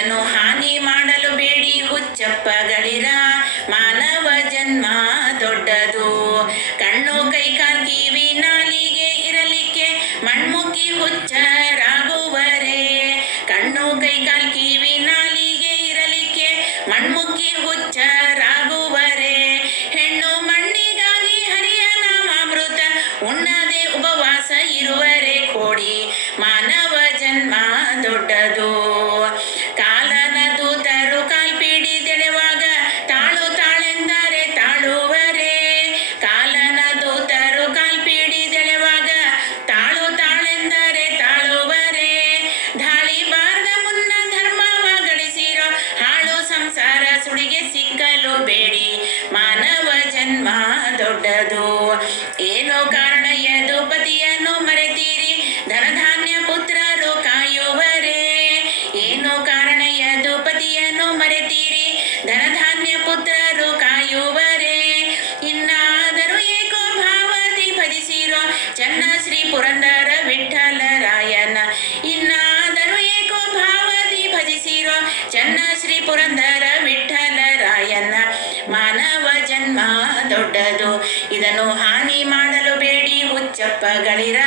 ಇದನ್ನು ಹಾನಿ ಮಾಡಲು ಬೇಡಿ ಹುಚ್ಚಪ್ಪಗಳಿರ. ಮಾನವ ಜನ್ಮ ದೊಡ್ಡದು, ಕಣ್ಣು ಕೈ ಕಾಲ್ ಕಿವಿ ನಾಲಿಗೆ ಇರಲಿಕ್ಕೆ ಮಣ್ಮುಕ್ಕಿ ಹುಚ್ಚರಾಗುವರೆ. ಕಣ್ಣು ಕೈ ಕಾಲ್ ಕಿವಿ ನಾಲಿಗೆ ಇರಲಿಕ್ಕೆ ಮಣ್ಮುಕ್ಕಿ ಹುಚ್ಚರಾಗುವರೆ. ಹೆಣ್ಣು ಮಣ್ಣಿಗಾಗಿ ಹರಿಯ ನಾಮಾಮೃತ ಉಣ್ಣದೆ ಉಪವಾಸ ಇರುವರೆ ಕೋಡಿ. ಮಾನವ ಜನ್ಮ ದೊಡ್ಡದು, ಕಾಲನ ದೂತರು ಕಾಲ್ಪಿಡಿದೆಳೆವಾಗ ತಾಳು ತಾಳೆಂದರೆ ತಾಳುವರೆ. ಕಾಲನ ದೂತರು ಕಾಲ್ಪಿಡಿದೆಳೆವಾಗ ತಾಳು ತಾಳೆಂದರೆ ತಾಳುವರೆ. ಧಾಳಿ ಬಾರದ ಮುನ್ನ ಧರ್ಮವ ಗಳಿಸಿರೋ ಹಾಳು ಸಂಸಾರ ಸುಳಿಗೆ ಸಿಕ್ಕಲು ಬೇಡಿ. ಮಾನವ ಜನ್ಮ ದೊಡ್ಡದು, ಏನೋ ಕಾರಣ ಎದು ಪತಿಯನ್ನು ಮರೆತೀರಿ ಧನಧಾನ್ಯ ಪುತ್ರರು ಕಾಯುವರೆ. ಏನೋ ಕಾರಣ ಎದು ಪತಿಯನ್ನು ಮರೆತೀರಿ ಧನಧಾನ್ಯ ಪುತ್ರರು ಕಾಯುವರೆ. ಇನ್ನಾದರೂ ಏಕೋ ಭಾವದಿ ಭಜಿಸಿರೋ ಚನ್ನ ಶ್ರೀ ಪುರಂದರ ವಿಠ್ಠಲರಾಯನ. ಇನ್ನಾದರೂ ಏಕೋ ಭಾವದಿ ಭಜಿಸಿರೋ ಚನ್ನ ಶ್ರೀ ಪುರಂದರ ವಿಠ್ಠಲರಾಯನ. ಮಾನವ ಜನ್ಮ ದೊಡ್ಡದು, ಇದನ್ನು ಹಾನಿ ಮಾಡಲು ಬೇಡಿ ಹುಚ್ಚಪ್ಪಗಳಿರ.